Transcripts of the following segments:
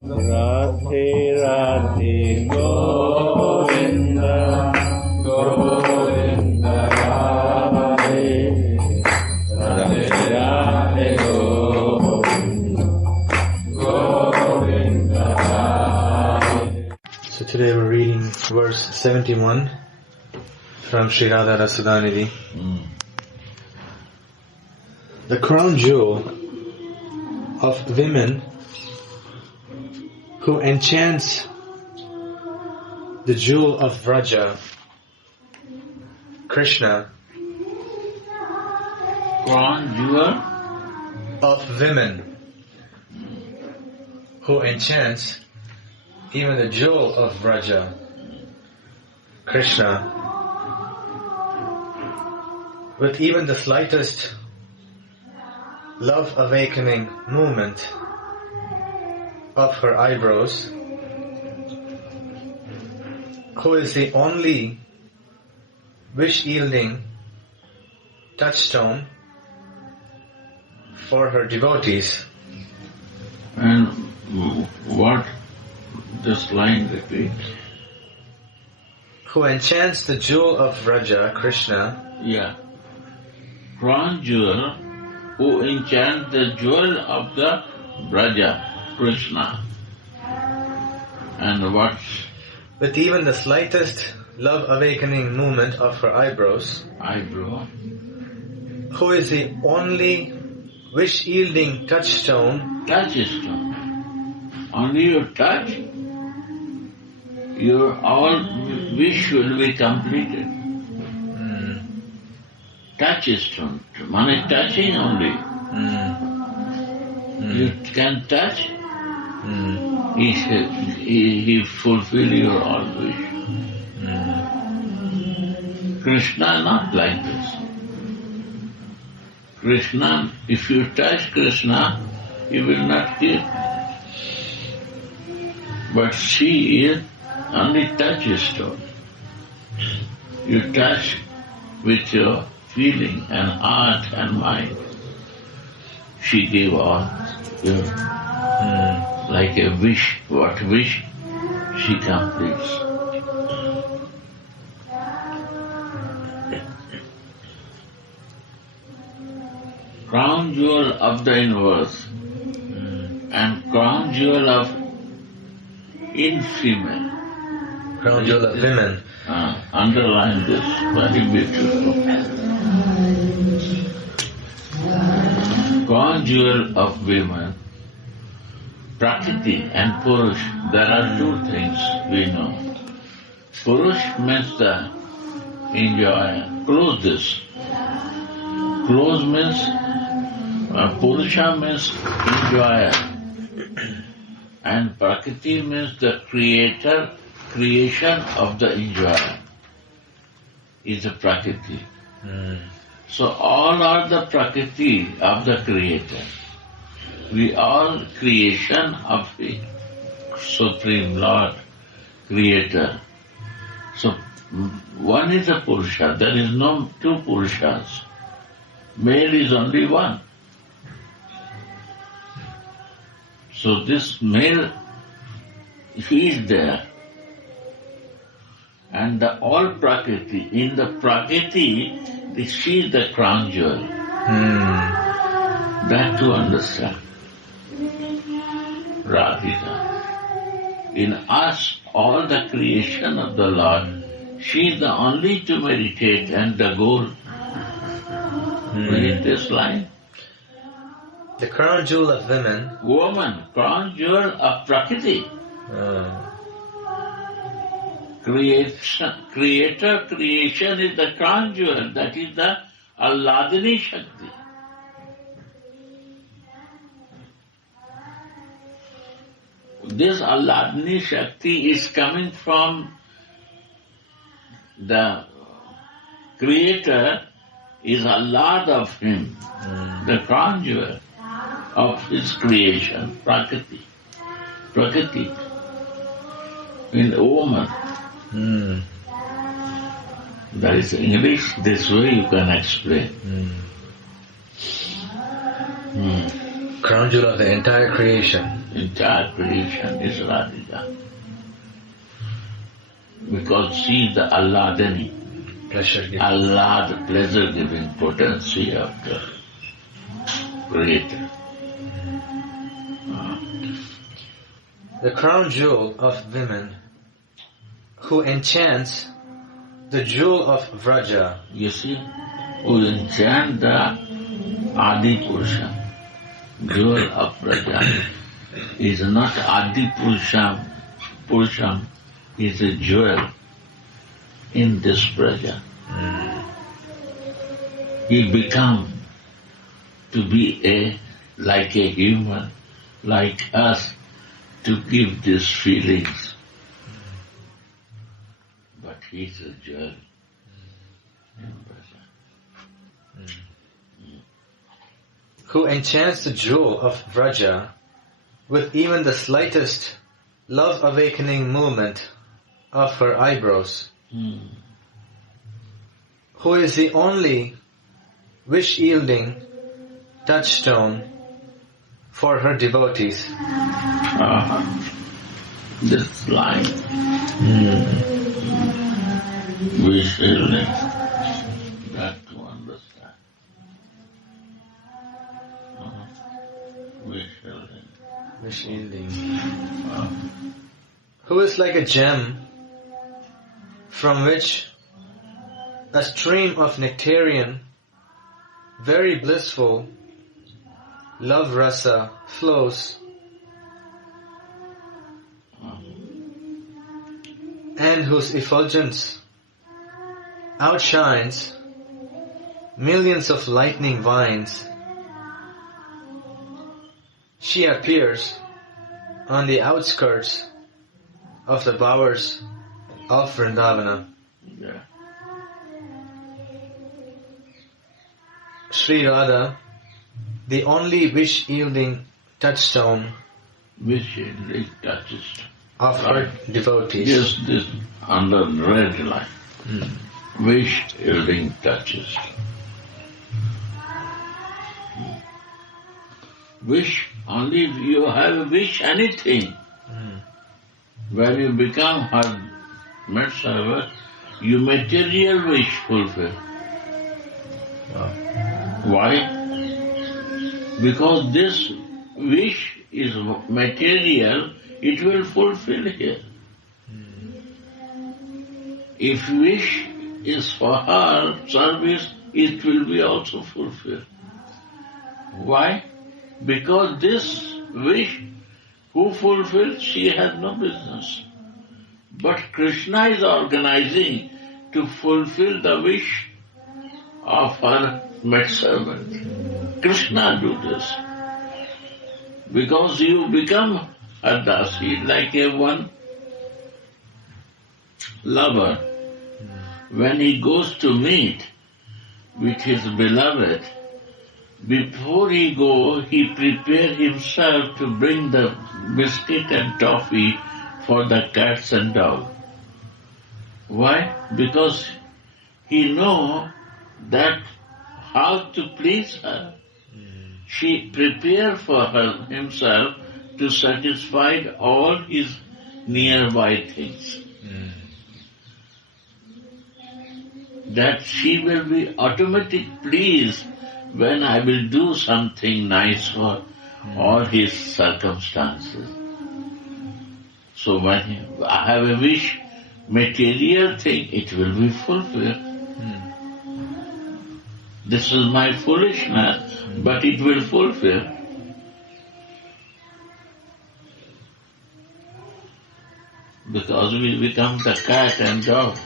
Radhe Radhe Govinda Govinda Radhe Radhe Radhe Govinda Govinda Radhe. So today we're reading verse 71 from Sri Radha Sudhanidhi. The crown jewel of women who enchants the jewel of Raja, Krishna, crown jewel of women who enchants even the jewel of Raja, Krishna, with even the slightest love-awakening movement of her eyebrows, who is the only wish-yielding touchstone for her devotees. And what this line repeats? Who enchants the jewel of Raja, Krishna. Yeah. Crown jewel, who enchant the jewel of the Raja, Krishna. And what? With even the slightest love-awakening movement of her eyebrows. Eyebrow. Who is the only wish-yielding touchstone. Touchstone. Only you touch, your all wish will be completed. Touchstone. Money touching only. You can touch. He fulfill your all wish. Krishna not like this. Krishna, if you touch Krishna, he will not give. But she is only touchstone. You touch with your feeling and heart and mind. She gave all your like a wish. What wish she completes. Crown jewel of the universe and crown jewel of female. Crown jewel of women. Underline this, very beautiful. Crown jewel of women, Prakriti and Purush, there are two things we know. Purush means the enjoyer. Close this. Close means, Purusha means enjoyer. And Prakriti means the creation of the enjoyer is the Prakriti. So all are the Prakriti of the Creator. We all creation of the Supreme Lord, Creator. So one is a Purusha. There is no two Purushas. Male is only one. So this male, he is there. And the all Prakriti, in the Prakriti, she is the crown jewel. That to understand. Radhika. In us, all the creation of the Lord, she is the only to meditate and the goal. Read this line. The crown jewel of women. Woman, crown jewel of Prakriti. Creation is the crown jewel, that is the Alladini Shakti. This Alladini Shakti is coming from the Creator, is Allad of him, the crown jewel of his creation, Prakriti. Prakriti. In woman. That is English, this way you can explain. Crown jewel of the entire creation. entire creation is Radhika. Because she is the Alladani. Allah, the pleasure-giving potency of the Creator. The crown jewel of women who enchants the jewel of Vraja. You see, who enchant the Adi Purusha, jewel of Vraja, is not Adi Purusham is a jewel in this Vraja. He become to be like a human, like us, to give these feelings. But he's a jewel in Vraja. Who enchants the jewel of Vraja with even the slightest love-awakening movement of her eyebrows. Who is the only wish-yielding touchstone for her devotees. This line. Wish-yielding. That to understand. Wish-yielding. Wish-yielding. Who is like a gem from which a stream of nectarian, very blissful love rasa flows, and whose effulgence outshines millions of lightning vines. She appears on the outskirts of the bowers of Vrindavana. Yeah. Sri Radha, the only wish-yielding touchstone Wish-yielding touchstone of her devotees. Just this under red line. Wish-yielding touchstone. Wish, only if you have a wish anything. When you become her maidservant, you material wish fulfill. Why? Because this wish is material, it will fulfill here. If wish is for her service, it will be also fulfilled. Why? Because this wish, who fulfills, she has no business. But Krishna is organizing to fulfill the wish of her maidservant. Krishna do this. Because you become a dasi, like a one lover. When he goes to meet with his beloved, before he go, he prepare himself to bring the biscuit and toffee for the cats and dog. Why? Because he know that how to please her. She prepare for himself to satisfy all his nearby things. That she will be automatically pleased when I will do something nice for all his circumstances. So when I have a wish, material thing, it will be fulfilled. This is my foolishness, but it will fulfill. Because we become the cat and dog.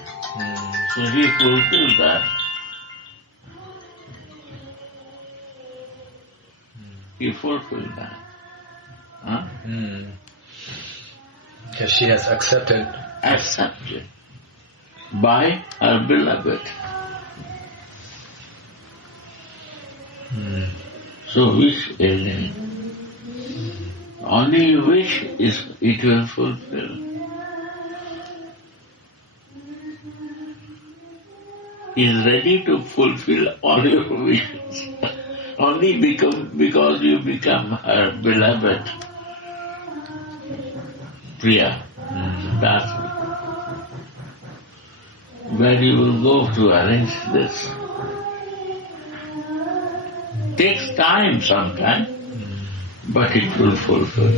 So he fulfilled that. He fulfilled that. Huh? Because she has accepted. Accepted by her beloved. So wish alien. Only you wish is it will fulfill. He is ready to fulfill all your wishes. Only because you become her beloved. Priya. That's where you will go to arrange this. Takes time sometimes, but it will fulfill.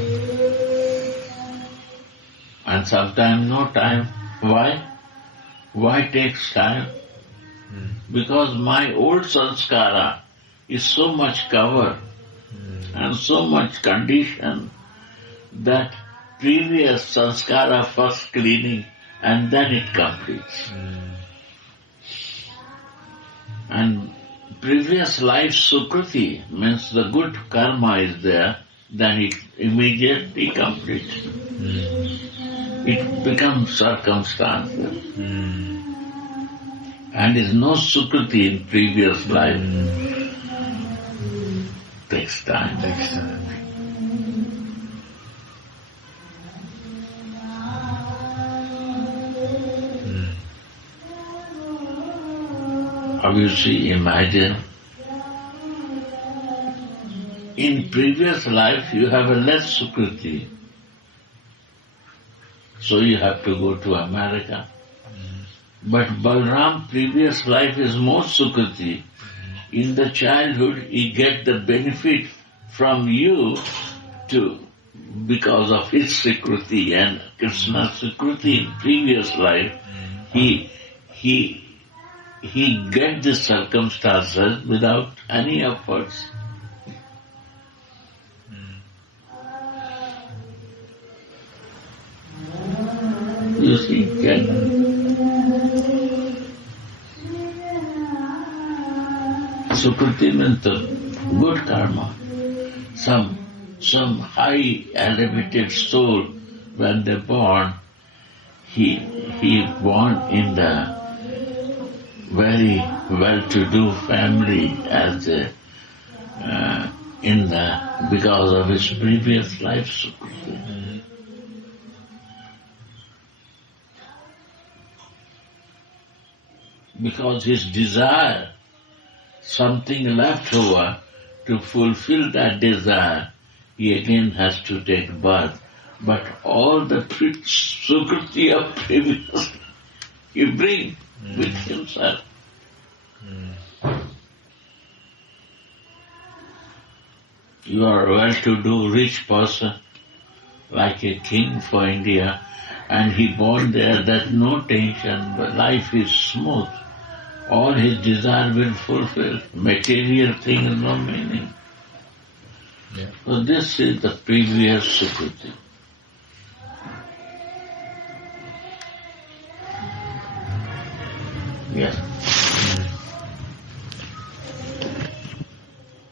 And sometimes no time. Why? Why takes time? Because my old sanskara is so much covered and so much conditioned that previous sanskara first cleaning and then it completes. And previous life sukriti means the good karma is there, then it immediately completes. It becomes circumstantial. And is no sukriti in previous life. Takes time. Obviously, imagine, in previous life you have a less sukriti, so you have to go to America. But Balram, previous life is more sukriti. In the childhood, he get the benefit from you because of his sukriti and Krishna's sukriti in previous life. He get the circumstances without any efforts. You see, sukriti means the good karma. Some high elevated soul, when they born, he born in the very well-to-do family as because of his previous life sukriti. Because his desire, something left over to fulfill that desire, he again has to take birth. But all the sukriti of previous he brings with himself. You are a well-to-do rich person, like a king for India, and he born there, there's no tension, but life is smooth. All his desire will fulfill. Material thing is no meaning. Yeah. So this is the previous sukriti. Yes.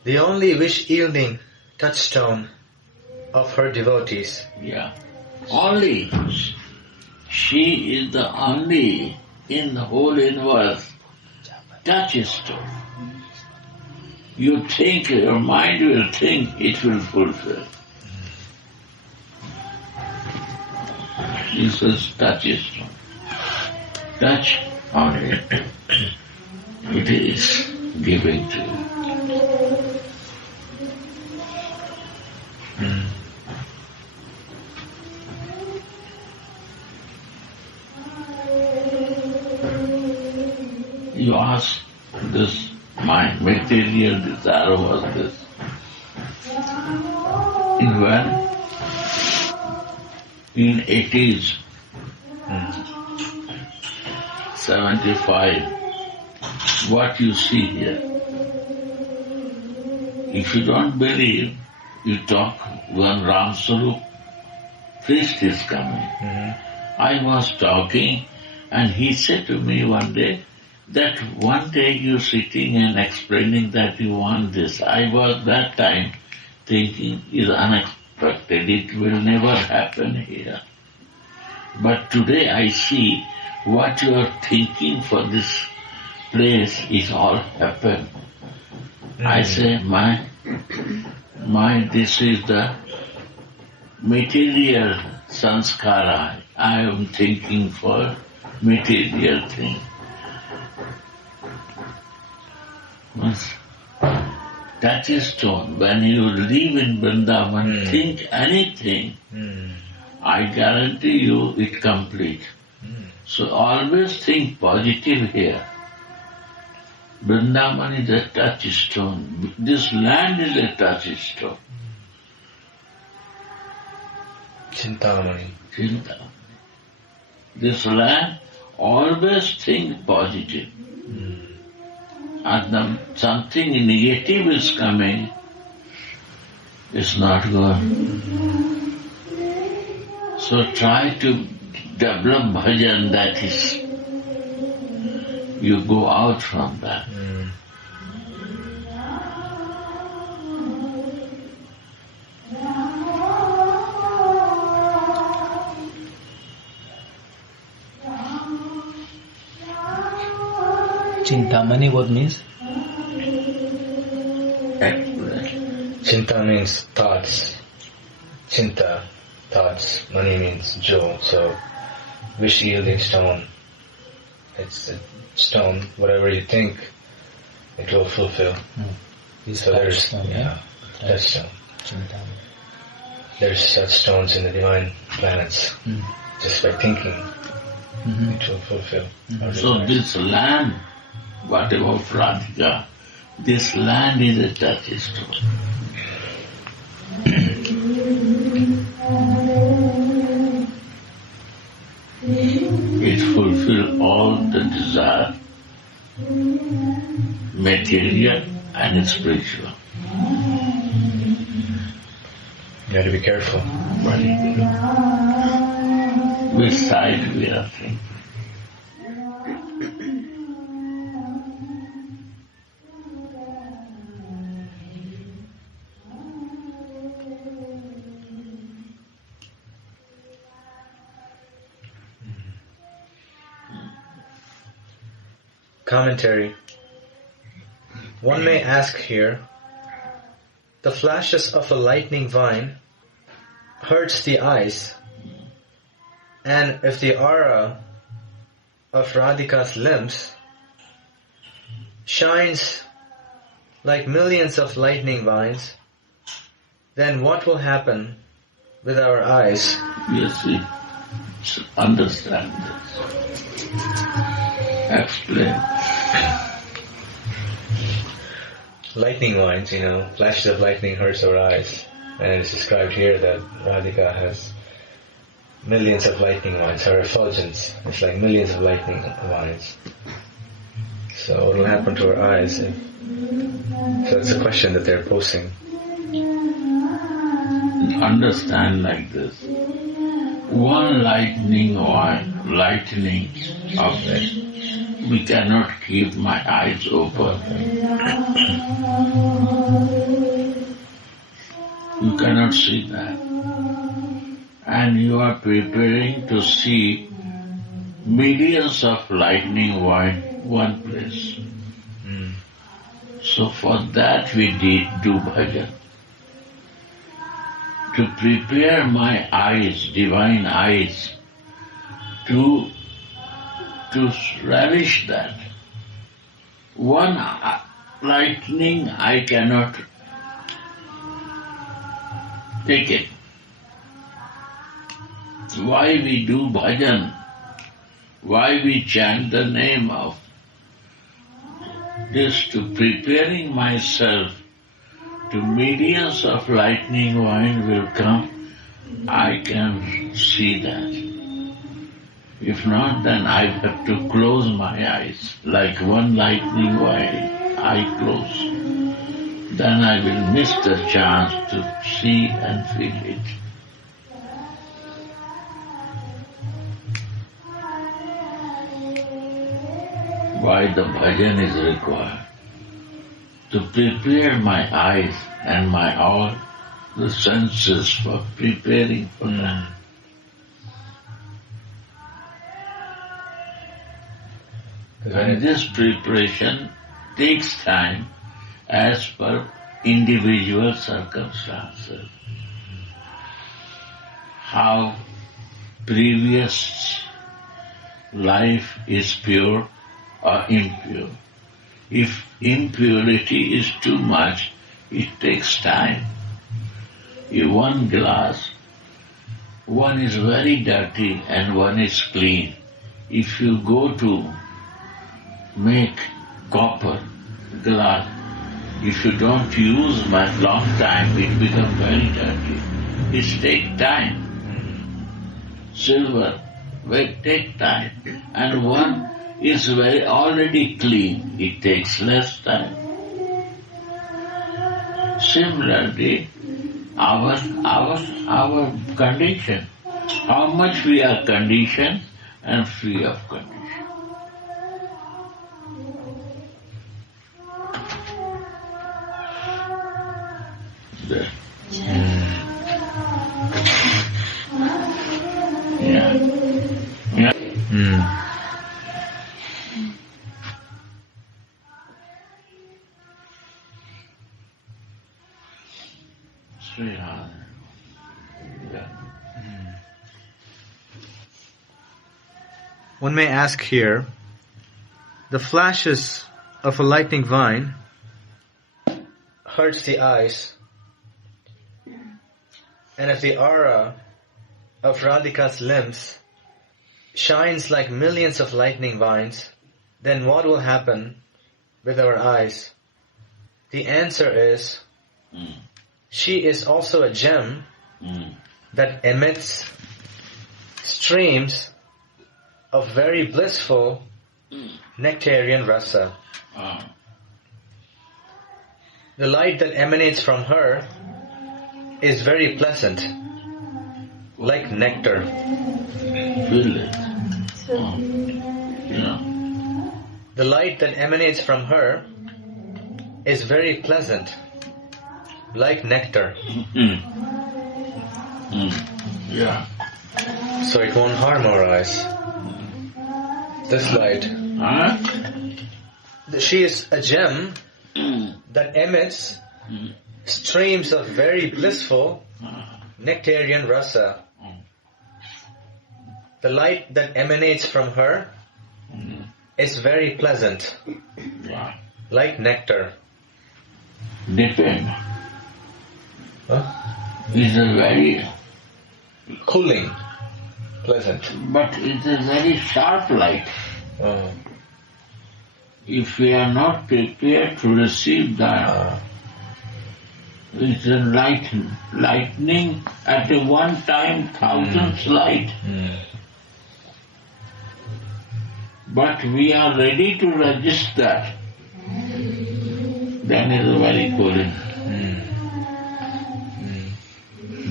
The only wish-yielding touchstone of her devotees. Yeah. Only. She is the only in the whole universe touchstone. You think, your mind will think, it will fulfill. This is touchstone. Touch on it. It is giving to you. You ask this, my material desire was this. In when? In 80s, 75, what you see here. If you don't believe, you talk when Ram Sarup priest is coming. I was talking and he said to me one day, that one day you sitting and explaining that you want this. I was that time thinking is unexpected. It will never happen here. But today I see what you are thinking for this place is all happened. I say, my, this is the material sanskara. I am thinking for material thing. Touchstone. When you live in Vrindavan, think anything, I guarantee you it complete. So always think positive here. Vrindavan is a touchstone. This land is a touchstone. Chintamani. Chintamani. This land, always think positive. And then something negative is coming, it's not good. So try to develop bhajan, that is, you go out from that. Chintamani, what means? Chinta means thoughts. Chinta, thoughts. Mani means jewel. So, wish-yielding stone. It's a stone. Whatever you think, it will fulfill. So there's touchstone. There's such stones in the divine planets. Just by thinking, it will fulfill. So this land, what about Radhika? This land is a touchstone. It fulfills all the desire, material and spiritual. You have to be careful. Which side we are thinking? Commentary. One may ask here, the flashes of a lightning vine hurts the eyes, and if the aura of Radhika's limbs shines like millions of lightning vines, then what will happen with our eyes? Yes, we understand this. Explain. Lightning vines, flashes of lightning hurts our eyes. And it's described here that Radhika has millions of lightning vines. Her effulgence is like millions of lightning vines. So what will happen to her eyes? So it's a question that they're posing. Understand like this. One lightning object, we cannot keep my eyes open. You cannot see that. And you are preparing to see millions of lightning one place. So for that we do bhajan. To prepare my eyes, divine eyes, to relish that. One lightning I cannot take it. Why we do bhajan? Why we chant the name of this? To preparing myself to millions of lightning wine will come, I can see that. If not, then I have to close my eyes. Like one lightning wine, I close. Then I will miss the chance to see and feel it. Why the bhajan is required? To prepare my eyes and my all the senses for preparing for that. And this preparation takes time as per individual circumstances. How previous life is pure or impure. If impurity is too much, it takes time. One glass one is very dirty and one is clean. If you go to make copper, glass, if you don't use much long time, it becomes very dirty. It takes time. Silver will take time. And one is very already clean. It takes less time. Similarly, our condition, how much we are conditioned and free of condition. There. Yeah. Yeah. Sweetheart. Yeah. One may ask here, the flashes of a lightning vine hurts the eyes, and if the aura of Radhika's limbs shines like millions of lightning vines, then what will happen with our eyes? The answer is, she is also a gem that emits streams of very blissful nectarian rasa. The light that emanates from her is very pleasant, like nectar. Feel it. Yeah. The light that emanates from her is very pleasant, like nectar. Yeah. So it won't harm our eyes. This light. Huh? She is a gem that emits streams of very blissful nectarian rasa. The light that emanates from her is very pleasant, like nectar. Depend. Huh? It's a very Cooling, pleasant. but it's a very sharp light. If we are not prepared to receive that, it's a lightning at a one time thousands light. But we are ready to resist that. Then it's very cooling.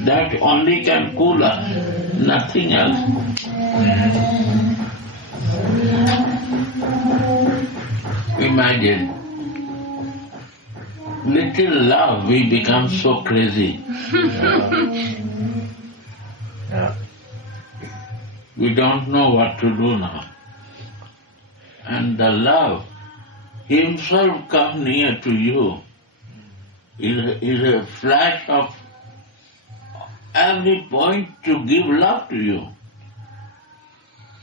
That only can cool us, nothing else. Imagine, little love, we become so crazy. Yeah. We don't know what to do now. And the love himself come near to you is a flash of every point to give love to you.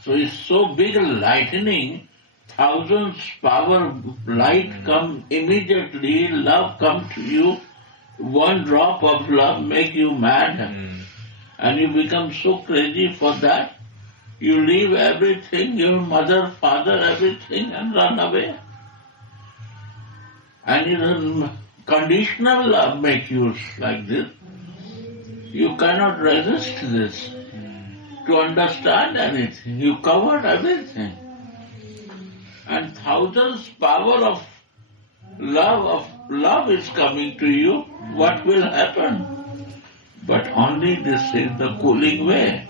So it's so big a lightning, thousands power light come immediately, love come to you, one drop of love make you mad, and you become so crazy for that, you leave everything, your mother, father, everything, and run away. And even conditional love make you like this. You cannot resist this. To understand anything, you covered everything. And thousands power of love is coming to you. What will happen? But only this is the cooling way.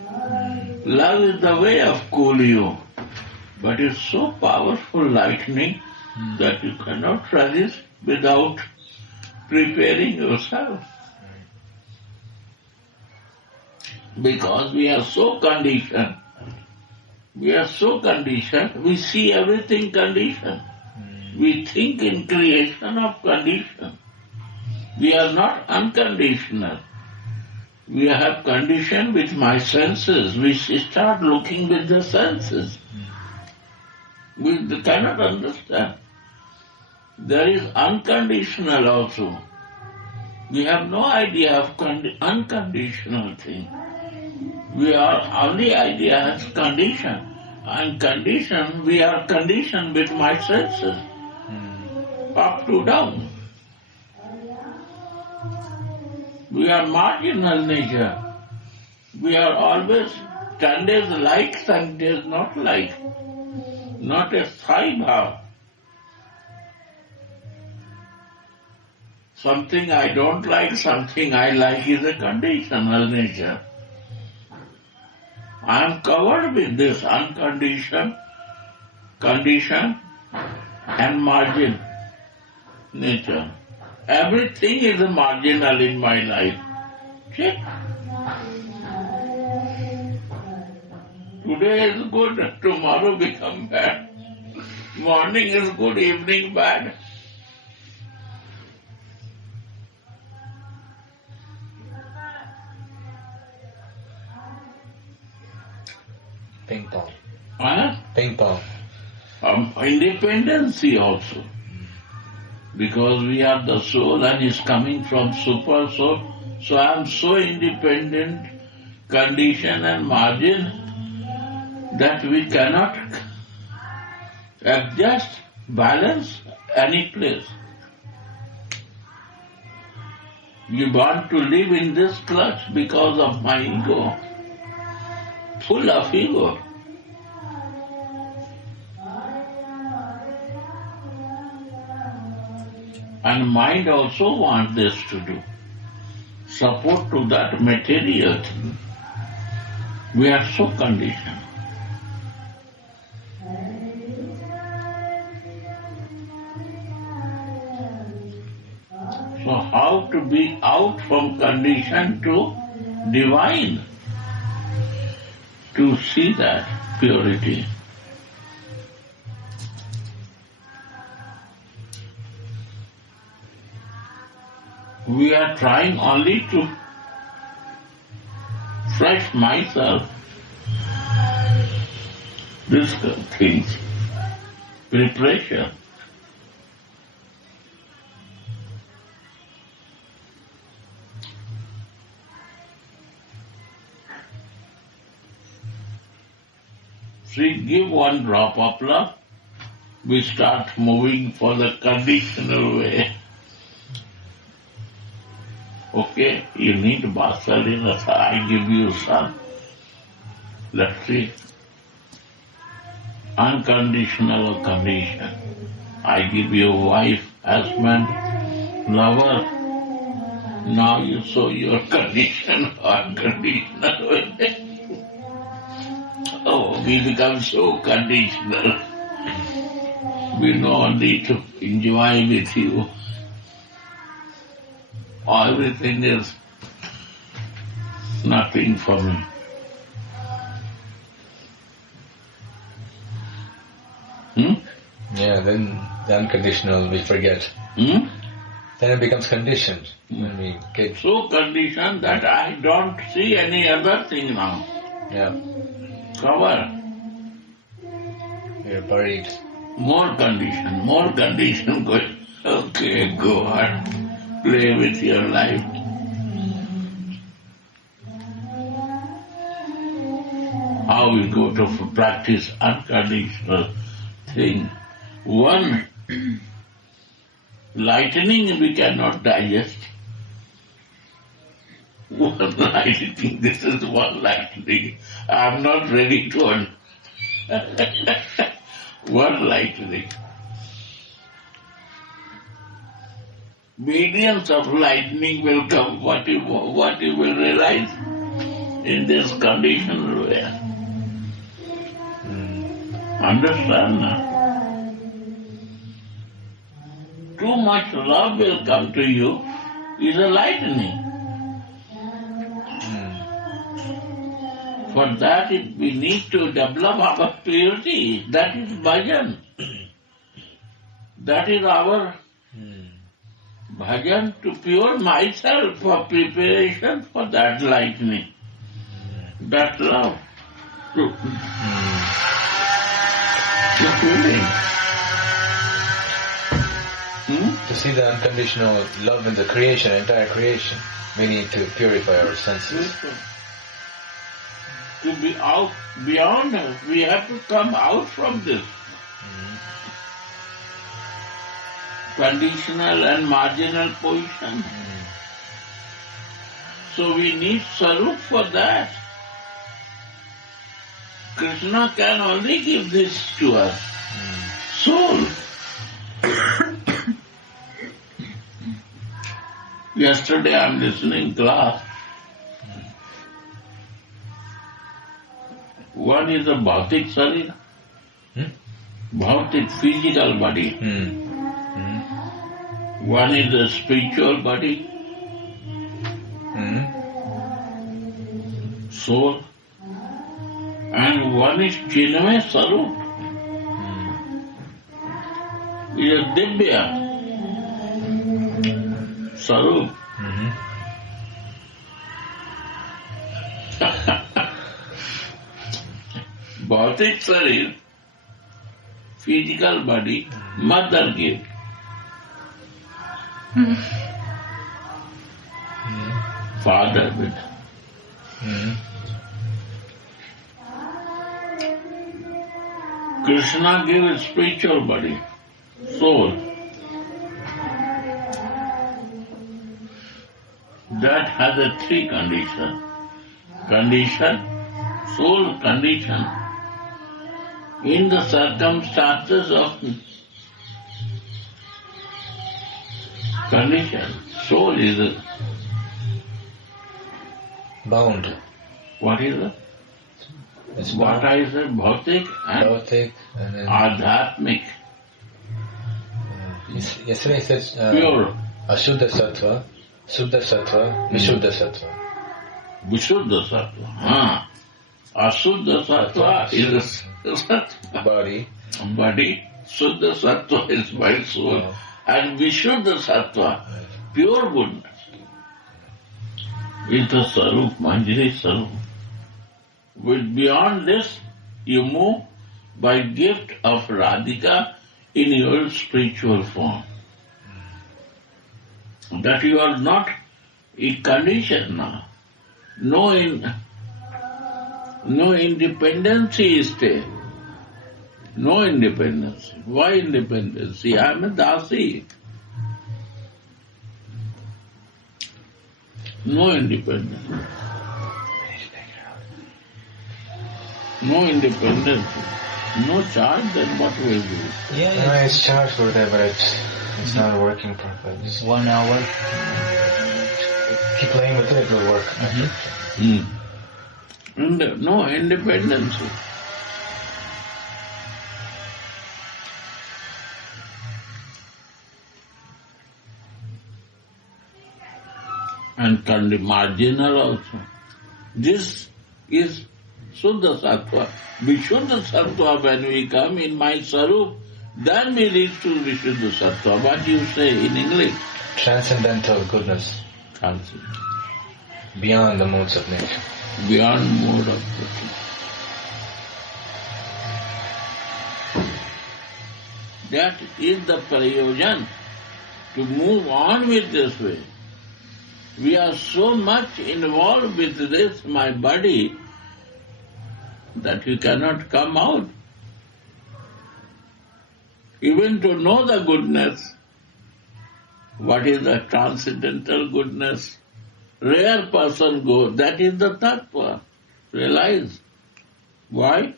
Love is the way of cool you. But it's so powerful lightning that you cannot resist without preparing yourself. Because we are so conditioned. We see everything conditioned. We think in creation of condition. We are not unconditional. We have condition with my senses. We start looking with the senses. We cannot understand. There is unconditional also. We have no idea of unconditional thing. We are only idea as condition. And condition, we are conditioned with my senses, up to down. We are marginal nature. We are always 10 days like, 10 days not like. Not a Sai Bhav. Something I don't like, something I like is a conditional nature. I am covered with this unconditioned, condition and margin nature. Everything is marginal in my life. Check. Today is good, tomorrow become bad. Morning is good, evening bad. Ping pong. Huh? Ping pong. Independency also. Because we are the soul and is coming from super soul. So I am so independent, condition and margin that we cannot adjust, balance any place. You want to live in this clutch because of my ego, full of ego. And mind also wants this to do. Support to that material thing. We are so conditioned. So how to be out from condition to divine? To see that purity. We are trying only to fresh myself. These things. Preparation. We give one drop of love, we start moving for the conditional way. Okay, you need Basali Rasa, I give you son. Let's see. Unconditional condition. I give you wife, husband, lover. Now you show your condition, unconditional way. Oh, we become so conditional. We know only to enjoy with you. Everything is nothing for me. Yeah, then the unconditional we forget. Then it becomes conditioned. When we get So conditioned that I don't see any other thing now. yeah, Cover. we're buried. More condition going. Okay, go on. Play with your life. How we go to practice unconditional thing. One lightning we cannot digest. One lightning, this is one lightning. I am not ready to one lightning. Millions of lightning will come. What you will realize in this conditional way. Understand now? Too much love will come to you is a lightning. For that we need to develop our purity. That is bhajan. That is our bhajan to pure myself for preparation for that lightning. That love. To feeling. To see the unconditional love in the creation, entire creation, we need to purify our senses. to be out beyond us. We have to come out from this conditional and marginal position. So we need Sarup for that. Krishna can only give this to us. Soul. Yesterday I am listening class. One is the bhautik sarira, bhautik physical body. One is the spiritual body, soul, and one is Chinmay Sarup. It is Divya Sarup. Bhautik Sarir, physical body, mother gift. Father with. Krishna gave a spiritual body, soul. That has a three condition. Condition, soul condition. In the circumstances of condition, soul is bound. What is it? It's What I said, bhautik and then adhyatmic. Yesterday he said Pure. Ashuddha Sattva, Suddha Sattva, Vishuddha Sattva. Vishuddha Sattva. Ashuddha Sattva is a Sattva. Body. Suddha Sattva is my soul. Yeah. And Vishuddha Sattva, pure goodness. Is the Sarup, Manjari Sarup. With beyond this, you move by gift of Radhika in your spiritual form. That you are not in condition now. No independency is there. No independence. Why independency? I am a dasi. No independence. No independence. No charge, then what will do? Yeah, it's charged for that, but it's not working properly. Just 1 hour. Keep playing with it, it will work. And no independence. And marginal also. This is Suddha Sattva. Vishuddha Sattva, when we come in my Sarup, then we reach to Vishuddha Sattva. What do you say in English? Transcendental goodness. Transcendent. Beyond the modes of nature. Beyond mode of nature. That is the prayojan to move on with this way. We are so much involved with this, my body, that we cannot come out. Even to know the goodness, what is the transcendental goodness, rare person goes, that is the tattva. Realize. Why?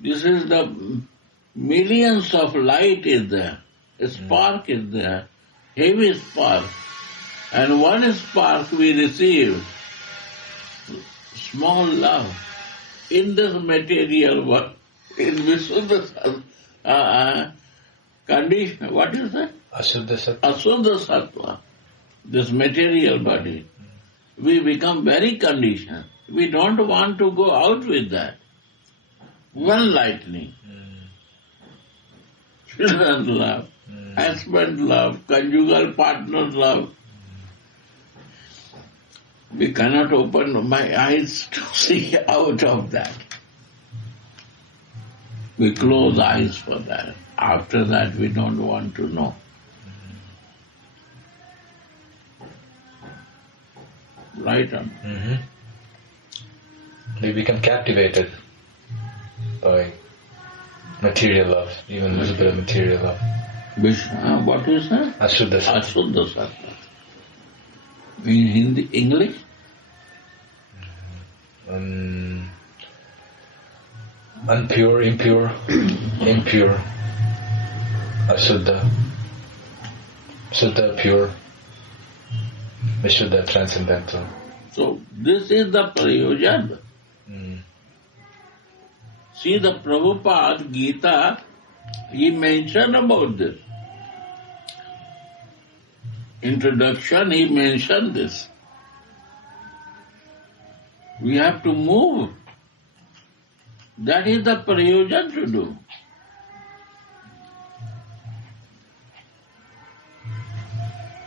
This is the millions of light is there, a spark is there, heavy spark. And one spark we receive, small love. In this material world, in Vishuddha condition, what is that? Ashuddha Sattva. Ashuddha Sattva, this material body, we become very conditioned. We don't want to go out with that. One lightning. Children love, husband love, conjugal partner love. We cannot open my eyes to see out of that. We close eyes for that. After that, we don't want to know. Right on. They become captivated by material love, even a little bit of material love. What is that? Ashuddha Sattva. Ashuddha Sattva. In Hindi, English? Unpure, impure, impure, Ashuddha, Shuddha, pure, Vishuddha, transcendental. So this is the prayojan. See, the Prabhupada Gita, he mentioned about this. Introduction, he mentioned this. We have to move. That is the prayojan to do.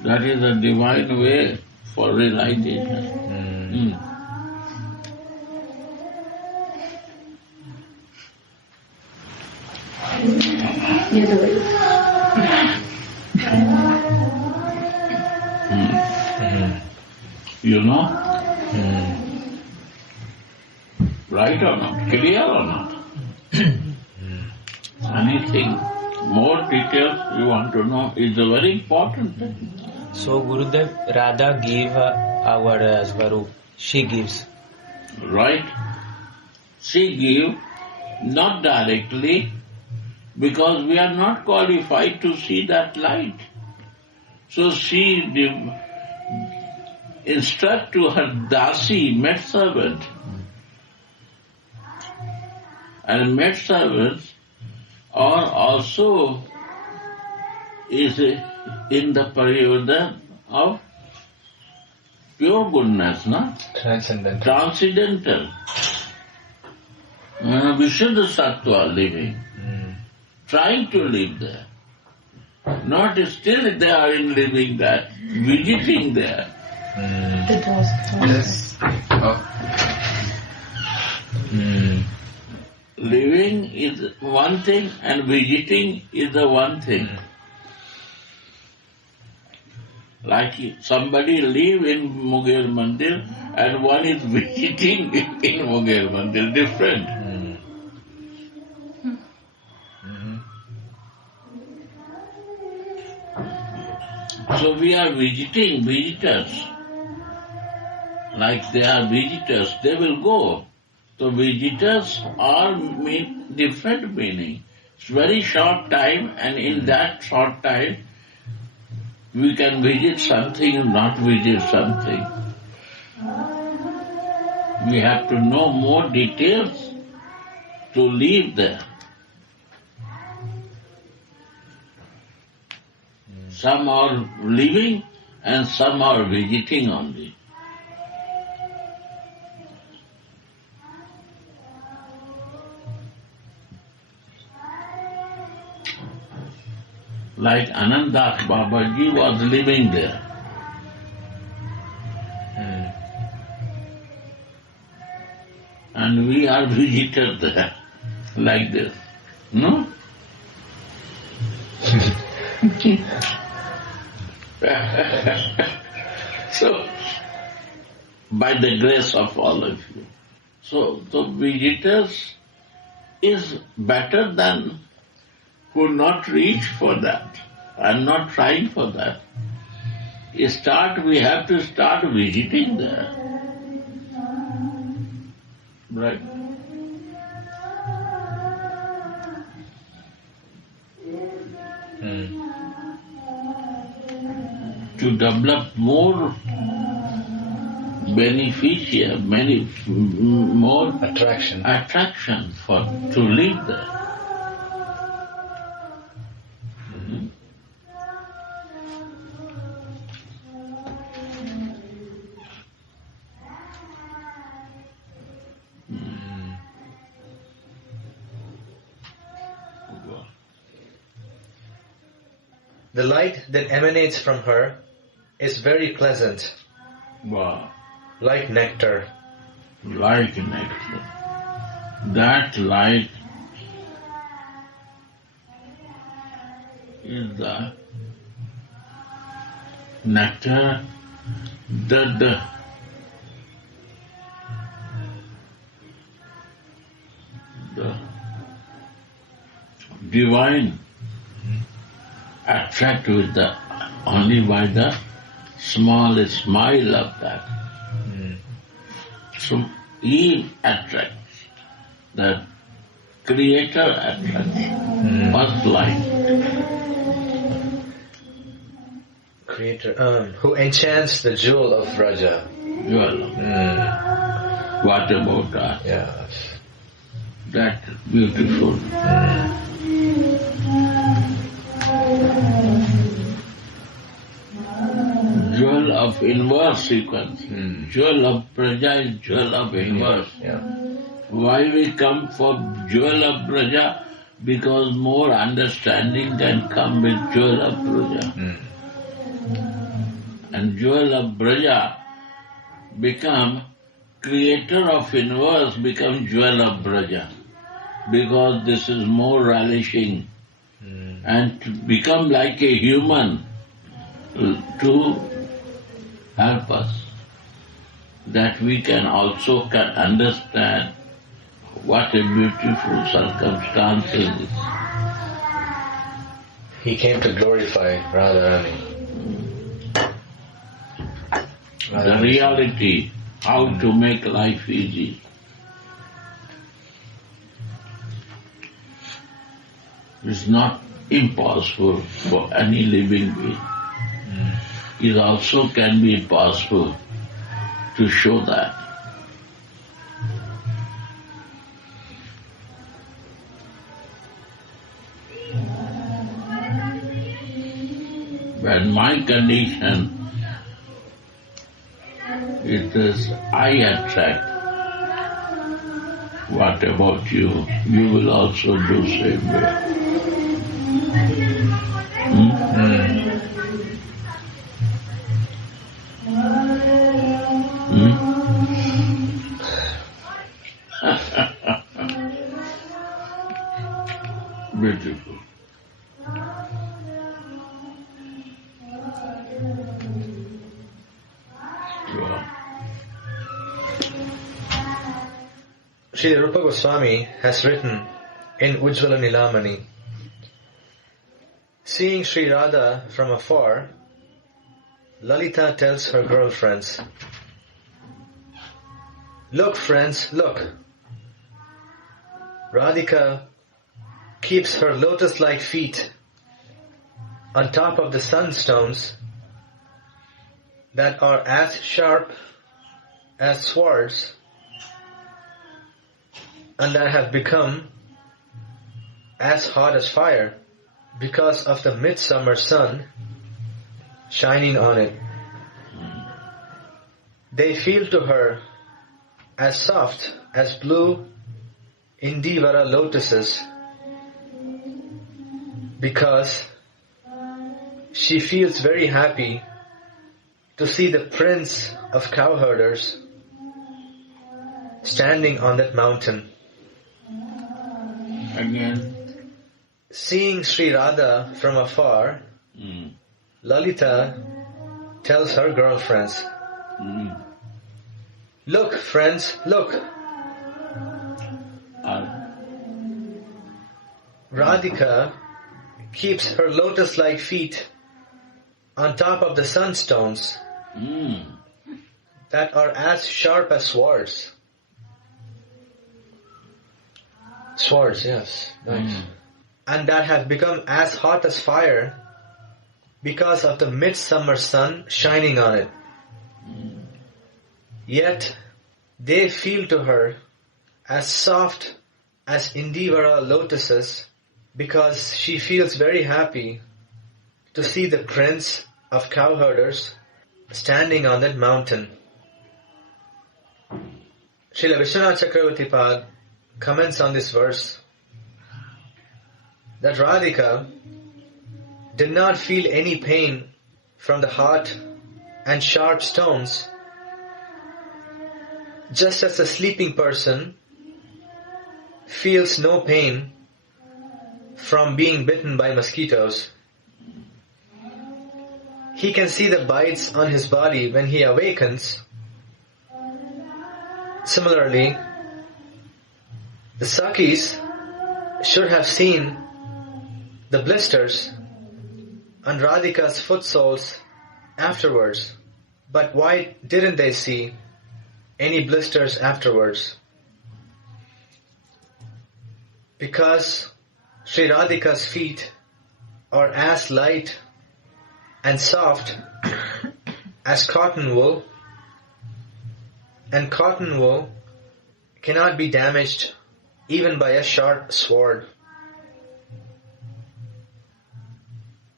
That is the divine way for realization. You know? Right or not? Clear or not? Anything more details you want to know is a very important thing. So Gurudev, Radha gave our Svarup. She gives. Right? She gave not directly because we are not qualified to see that light. So she instruct to her dasi, maidservant. And maidservants are also is in the prayojan of pure goodness, no? Transcendental. Transcendental. Vishuddha Sattva living. Trying to live there. Not still they are in living that, visiting there. Living is one thing and visiting is the one thing. Like somebody live in Mughal Mandir and one is visiting in Mughal Mandir, different. So we are visiting visitors. Like they are visitors, they will go. So visitors are different meaning. It's very short time and in that short time we can visit something, not visit something. We have to know more details to live there. Some are living and some are visiting only. Like Anandas Babaji was living there. And we are visitors there, like this. No? So, by the grace of all of you. So, the visitors is better than who not reach for that and not trying for that. We have to start visiting there. Right? To develop more beneficial, more attraction to live there. The light that emanates from her is very pleasant. Wow. Like nectar. Like nectar. That light is the nectar that the divine attract with the only by the small smile of that. So he attracts, the Creator attracts first light. Creator, who enchants the jewel of Raja. Jewel. What about that? Yes. That beautiful. Jewel of inverse sequence. Jewel of Praja is jewel of inverse. Yeah. Why we come for jewel of Praja? Because more understanding can come with jewel of Praja. And jewel of Braja become creator of inverse, become jewel of Braja. Because this is more relishing. And to become like a human to help us. That we can also understand what a beautiful circumstance is. He came to glorify Radharani. The reality, how to make life easy. Is not impossible for any living being. It also can be possible to show that. When my condition, it is I attract. What about you? You will also do same way. Beautiful. Srila Rupa Goswami has written in Ujjvala Nilamani, seeing Sri Radha from afar, Lalita tells her girlfriends, "Look, friends, look. Radhika keeps her lotus-like feet on top of the sunstones that are as sharp as swords and that have become as hot as fire because of the midsummer sun shining on it. They feel to her as soft as blue Indivara lotuses because she feels very happy to see the prince of cowherders standing on that mountain." Again. Seeing Sri Radha from afar, Lalita tells her girlfriends, "Look, friends, look. Radhika keeps her lotus-like feet on top of the sunstones that are as sharp as swords." Swords, yes. Nice. And that have become as hot as fire because of the midsummer sun shining on it. Yet they feel to her as soft as Indivara lotuses because she feels very happy to see the prince of cowherders standing on that mountain. Srila Vishwanath Chakravarti Pad comments on this verse that Radhika did not feel any pain from the hot and sharp stones, just as a sleeping person feels no pain from being bitten by mosquitoes. He can see the bites on his body when he awakens. Similarly, The Sakis should have seen the blisters on Radhika's foot soles afterwards. But why didn't they see any blisters afterwards? Because Sri Radhika's feet are as light and soft as cotton wool, and cotton wool cannot be damaged even by a sharp sword.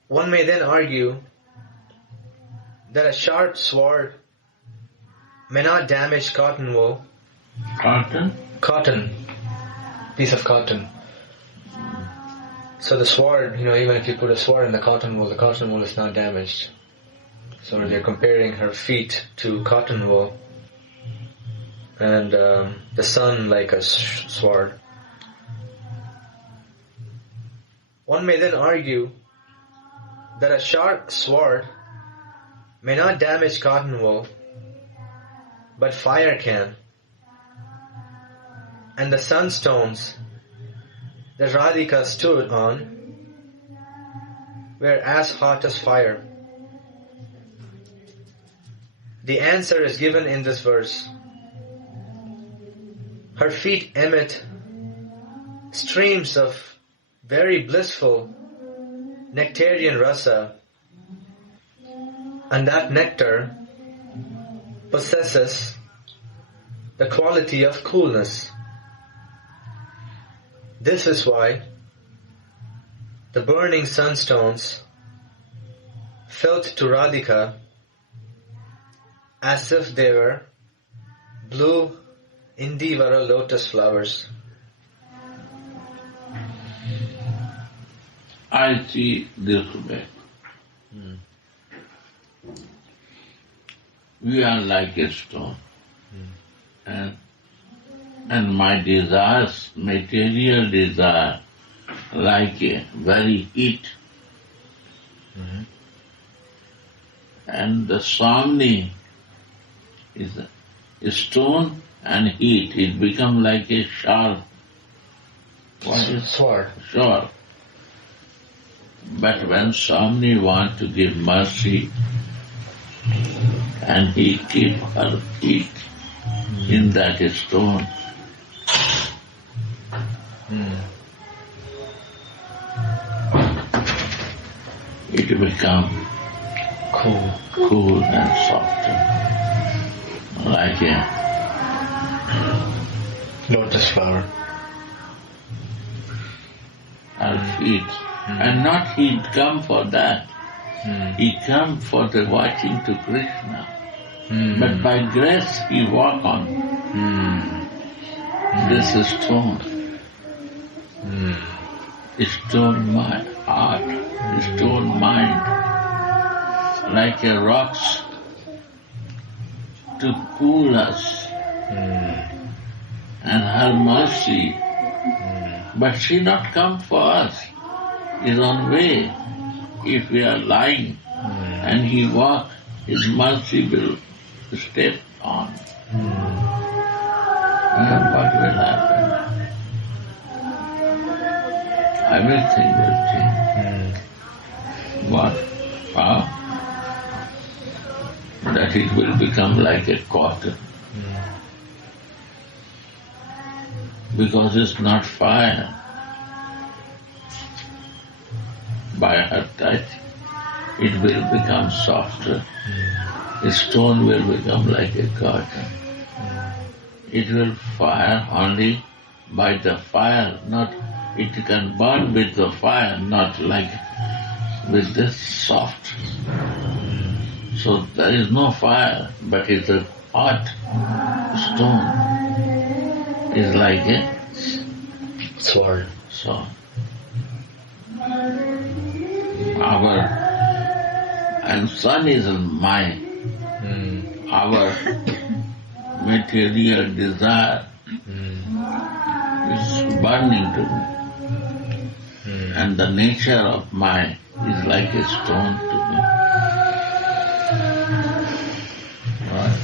One may then argue that a sharp sword may not damage cotton wool. Cotton. Piece of cotton. So the sword, even if you put a sword in the cotton wool is not damaged. So they're comparing her feet to cotton wool and the sun like a sword. One may then argue that a sharp sword may not damage cotton wool, but fire can. And the sunstones that Radhika stood on were as hot as fire. The answer is given in this verse. Her feet emit streams of very blissful nectarian rasa, and that nectar possesses the quality of coolness. This is why the burning sunstones felt to Radhika as if they were blue Indivara lotus flowers. I see this way. We are like a stone. And my desires, material desire, like a very heat. And the Swami is a stone and heat. It becomes like a sharp. What is sword? Sword. But when Swami wants to give mercy, and he keeps her feet in that stone, it becomes cool and soft, like a lotus flower. Her feet. And not he come for that. He come for the watching to Krishna. But by grace he walk on. This is stone. Stone mind, heart, stone mind, like a rocks to cool us. And her mercy, but she not come for us, his own way. If we are lying and he walk, his mercy will step on. And what will happen? Everything will change. What? How? That it will become like a cotton. Because it's not fire. By her touch, it will become softer. The stone will become like a cotton. It will fire only by the fire, not it can burn with the fire, not like with this soft. So there is no fire, but it's a hot stone. It's like a sword. And sun is mind. Our material desire is burning to me. And the nature of mind is like a stone to me. Right?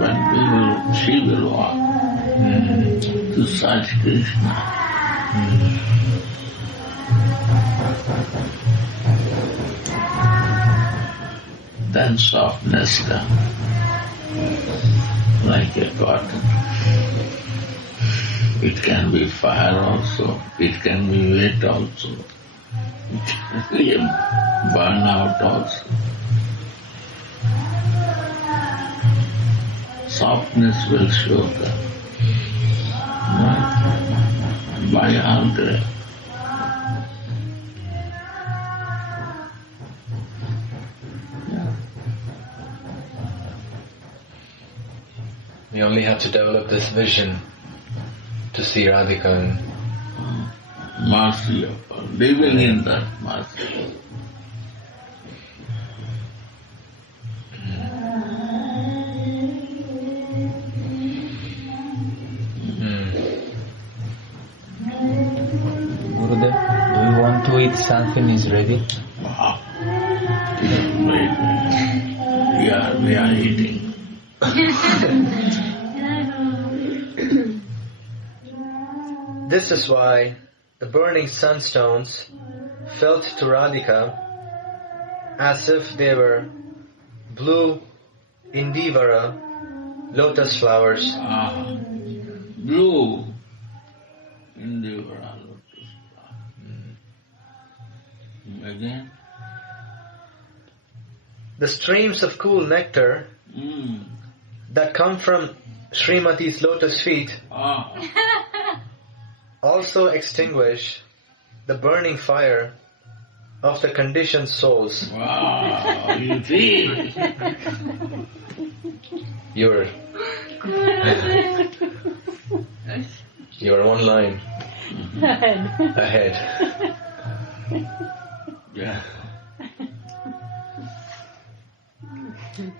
But she will walk. to such Krishna. Then softness comes, like a cotton. It can be fire also, it can be wet also, it can be burn out also. Softness will show them. By our grace. We only have to develop this vision to see Radhika and Mercy of God, living in that mercy. Gurudev, do you want to eat something? Is ready? Wow. We are eating. this is why the burning sunstones felt to Radhika as if they were blue Indivara lotus flowers. Blue Indivara lotus flower. Again? The streams of cool nectar that come from Srimati's lotus feet also extinguish the burning fire of the conditioned souls. Wow, you see? You're one line ahead. Yeah.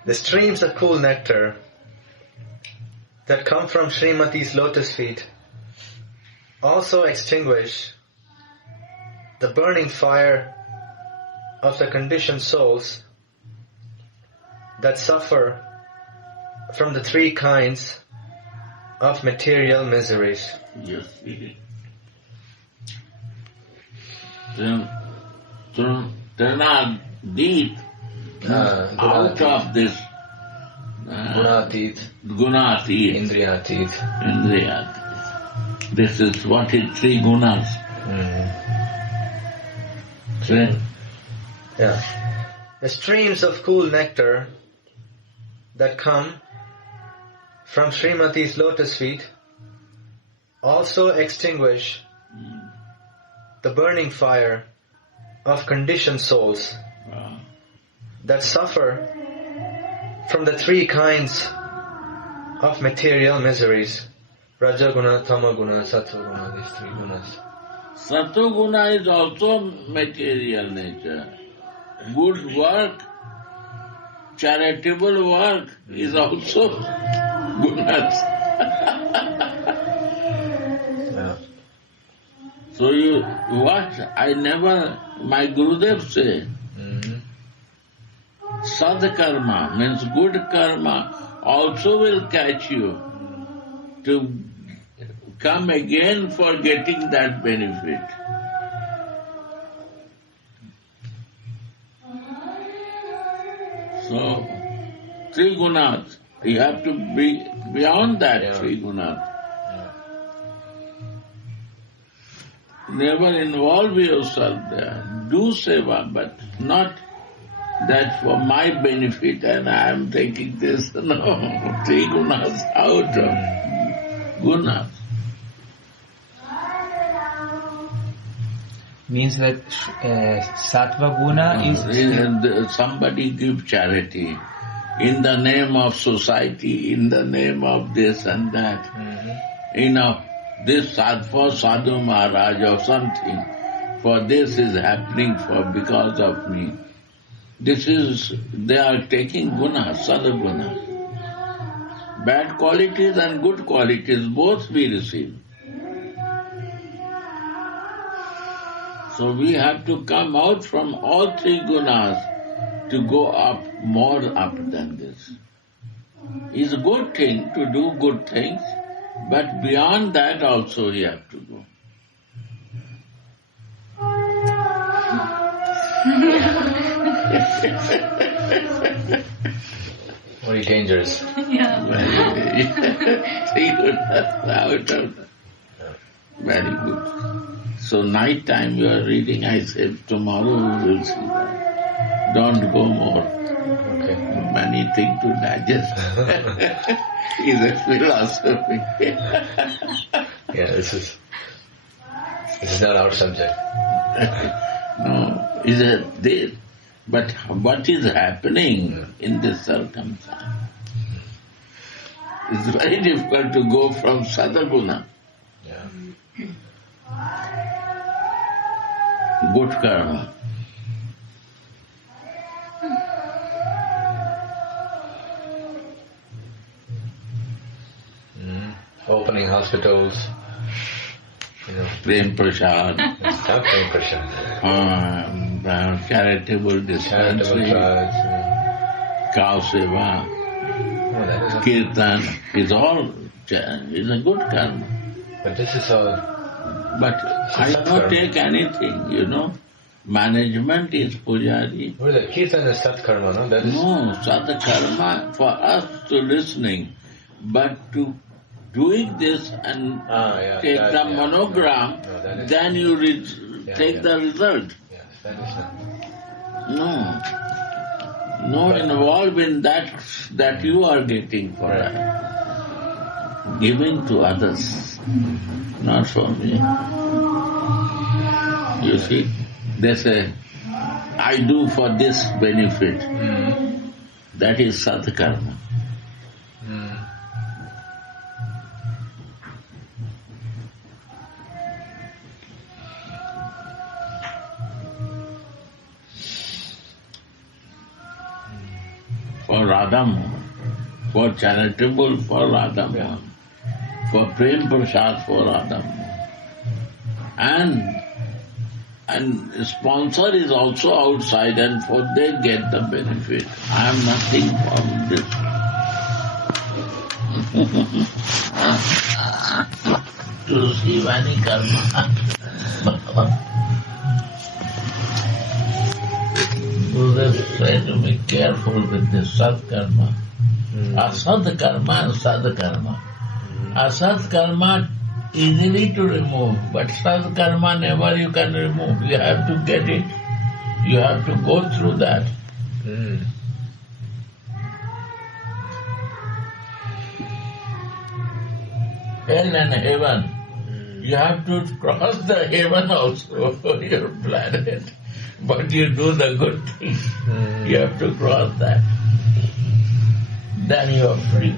The streams of cool nectar that come from Srimati's lotus feet also extinguish the burning fire of the conditioned souls that suffer from the three kinds of material miseries. Yes, deep out of this Gunatit, Indriyatit. Indriyatit. This is what is three gunas. Yeah. The streams of cool nectar that come from Srimati's lotus feet also extinguish the burning fire of conditioned souls that suffer from the three kinds of material miseries. Rajaguna, Tamaguna, Sattva-guna, these three gunas. Sattva-guna is also material nature. Good work, charitable work is also gunas. Yeah. So my Gurudev said, Sadkarma means good karma also will catch you to come again for getting that benefit. So, three gunas, you have to be beyond that three gunas. Never involve yourself there. Do seva, but not that for my benefit and I am taking this. No, three gunas out of gunas. Means that Sattva Guna is... Somebody give charity in the name of society, in the name of this and that. This for Sadhu Maharaj or something, for this is happening because of me. They are taking guna, sadhguna. Bad qualities and good qualities, both we receive. So we have to come out from all three gunas to go up, more up than this. It's a good thing to do good things, But beyond that also you have to go. Very dangerous. Yeah. Very good. So night time you are reading, I said tomorrow we will see that. Don't go more. Okay. Many things to digest. Is a philosophy. Yeah, this is not our subject. No, but what is happening in this circumstance? It's very difficult to go from sadhaguna, Yeah. good karma. Opening hospitals, Prem Prasad, it's not Prem Prasad. Charitable Charitable dispensary, drives. cow seva, Oh, that is kirtan, is a good karma. But this is all. But I don't take anything, Management is pujari. What is that? Kirtan is Sat Karma, no? That is. No, sadhana for us to listening, but to doing this and take the monogram, No, that is- then you take the result. Yes, that is not. No involved in that you are getting for giving to others, not for me. You see, they say, I do for this benefit. That is sadkarma. For Radha, for charitable for Radha, for Prem Prasad for Radha, and sponsor is also outside, and for they get the benefit. I am nothing from this. To receive any karma. Buddha said to be careful with this sad karma. Asad karma and sad karma. Asad karma easily to remove, but sad karma never you can remove. You have to get it. You have to go through that. Hell and heaven. You have to cross the heaven also for your planet. But you do the good thing. You have to cross that. Then you are free.